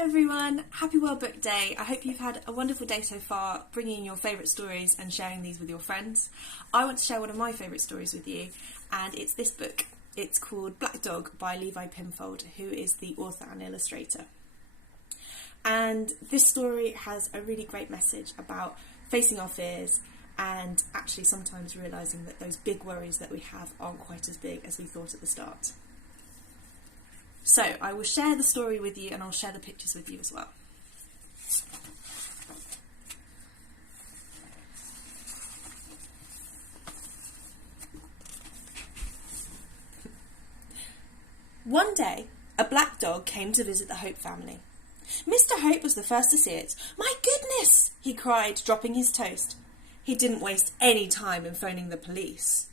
Hello everyone, happy World Book Day. I hope you've had a wonderful day so far, bringing in your favourite stories and sharing these with your friends. I want to share one of my favourite stories with you, and it's this book. It's called Black Dog by Levi Pinfold, who is the author and illustrator. And this story has a really great message about facing our fears and actually sometimes realising that those big worries that we have aren't quite as big as we thought at the start. So I will share the story with you and I'll share the pictures with you as well. One day, a black dog came to visit the Hope family. Mr. Hope was the first to see it. "My goodness!" he cried, dropping his toast. He didn't waste any time in phoning the police.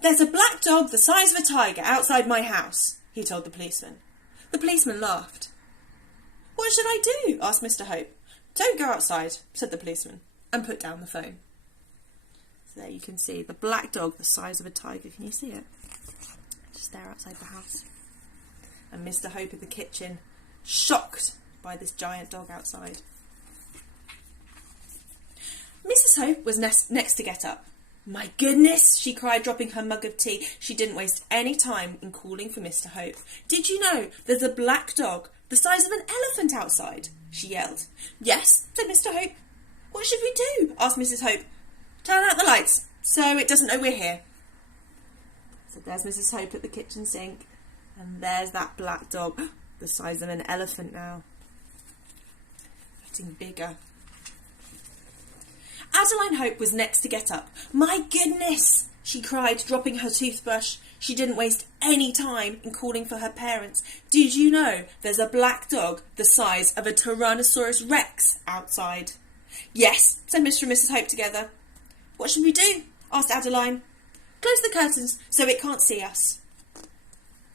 "There's a black dog the size of a tiger outside my house," he told the policeman. The policeman laughed. "What should I do?" asked Mr. Hope. "Don't go outside," said the policeman, and put down the phone. So there you can see the black dog the size of a tiger. Can you see it? Just there outside the house. And Mr. Hope in the kitchen, shocked by this giant dog outside. Mrs. Hope was next to get up. "My goodness," she cried, dropping her mug of tea. She didn't waste any time in calling for Mr. Hope. "Did you know there's a black dog the size of an elephant outside?" she yelled. "Yes," said Mr. Hope. "What should we do?" asked Mrs. Hope. "Turn out the lights so it doesn't know we're here." So there's Mrs. Hope at the kitchen sink, and there's that black dog, the size of an elephant now. Getting bigger. Adeline Hope was next to get up. "My goodness," she cried, dropping her toothbrush. She didn't waste any time in calling for her parents. "Did you know there's a black dog the size of a Tyrannosaurus Rex outside?" "Yes," said Mr. and Mrs. Hope together. "What should we do?" asked Adeline. "Close the curtains so it can't see us."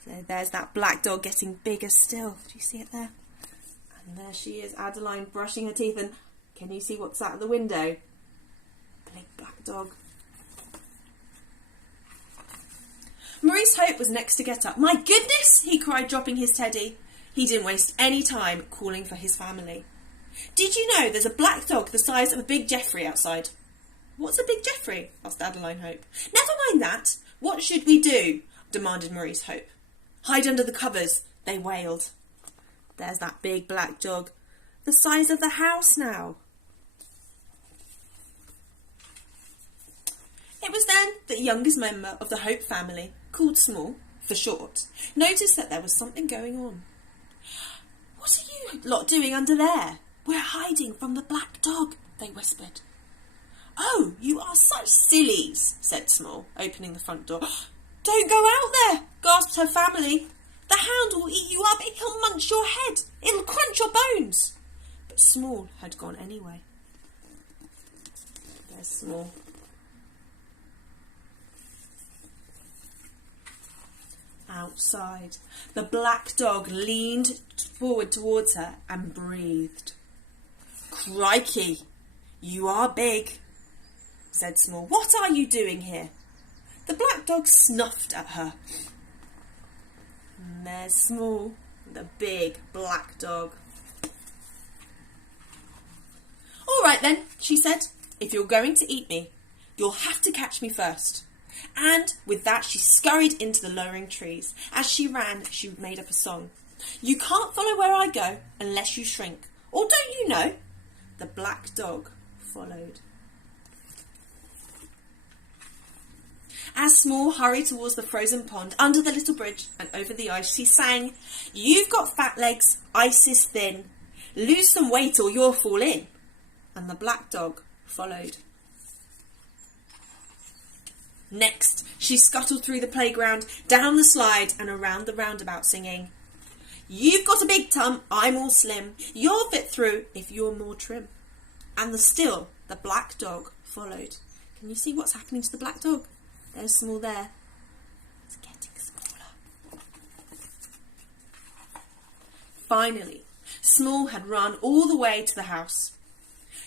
So there's that black dog getting bigger still. Do you see it there? And there she is, Adeline, brushing her teeth. And can you see what's out of the window? Big black dog. Maurice Hope was next to get up. "My goodness," he cried, dropping his teddy. He didn't waste any time calling for his family. "Did you know there's a black dog the size of a big Jeffrey outside?" "What's a big Jeffrey?" asked Adeline Hope. "Never mind that. What should we do?" demanded Maurice Hope. "Hide under the covers," they wailed. There's that big black dog, the size of the house now. It was then that the youngest member of the Hope family, called Small for short, noticed that there was something going on. "What are you lot doing under there?" "We're hiding from the black dog," they whispered. "Oh, you are such sillies," said Small, opening the front door. "Don't go out there," gasped her family. "The hound will eat you up. He'll munch your head. It'll crunch your bones." But Small had gone anyway. There's Small. Outside, the black dog leaned forward towards her and breathed. "Crikey, you are big," said Small. "What are you doing here?" The black dog snuffed at her. And there's Small, the big black dog. "All right then," she said. "If you're going to eat me, you'll have to catch me first." And with that she scurried into the lowering trees. As she ran, she made up a song. "You can't follow where I go unless you shrink. Or don't you know?" The black dog followed. As Small hurried towards the frozen pond, under the little bridge and over the ice, she sang, "You've got fat legs, ice is thin. Lose some weight or you'll fall in." And the black dog followed. Next, she scuttled through the playground, down the slide and around the roundabout singing, "You've got a big tum, I'm all slim. You'll fit through if you're more trim." And the black dog followed. Can you see what's happening to the black dog? There's Small there. It's getting smaller. Finally, Small had run all the way to the house.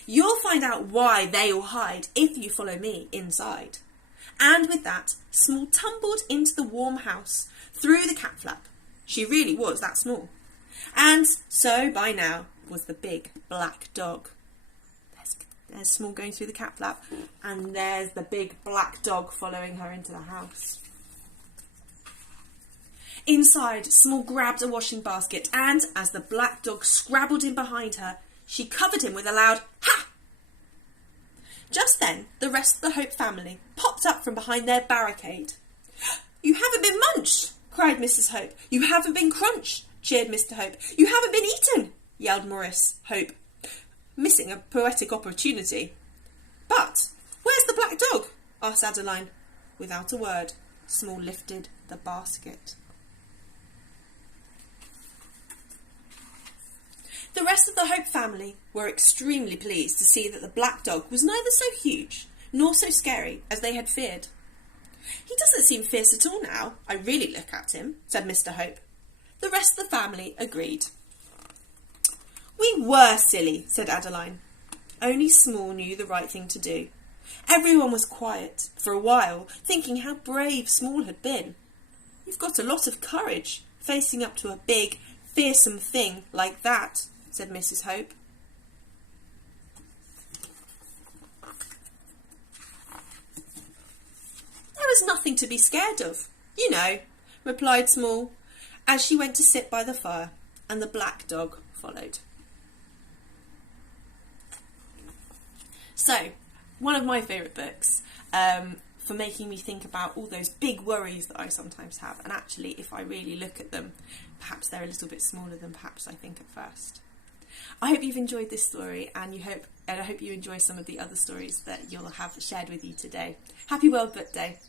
"You'll find out why they all hide if you follow me inside." And with that, Small tumbled into the warm house, through the cat flap. She really was that small. And so, by now, was the big black dog. There's Small going through the cat flap, and there's the big black dog following her into the house. Inside, Small grabbed a washing basket, and as the black dog scrabbled in behind her, she covered him with a loud "Ha!" Just then, the rest of the Hope family popped up from behind their barricade. "You haven't been munched!" cried Mrs. Hope. "You haven't been crunched!" cheered Mr. Hope. "You haven't been eaten!" yelled Maurice Hope, missing a poetic opportunity. "But where's the black dog?" asked Adeline. Without a word, Small lifted the basket. The rest of the Hope family were extremely pleased to see that the black dog was neither so huge nor so scary as they had feared. "He doesn't seem fierce at all now, I really look at him," said Mr. Hope. The rest of the family agreed. "We were silly," said Adeline. Only Small knew the right thing to do. Everyone was quiet for a while, thinking how brave Small had been. "You've got a lot of courage, facing up to a big, fearsome thing like that," said Mrs. Hope. "There was nothing to be scared of, you know," replied Small, as she went to sit by the fire, and the black dog followed. So, one of my favourite books for making me think about all those big worries that I sometimes have, and actually, if I really look at them, perhaps they're a little bit smaller than perhaps I think at first. I hope you've enjoyed this story, and I hope you enjoy some of the other stories that you'll have shared with you today. Happy World Book Day!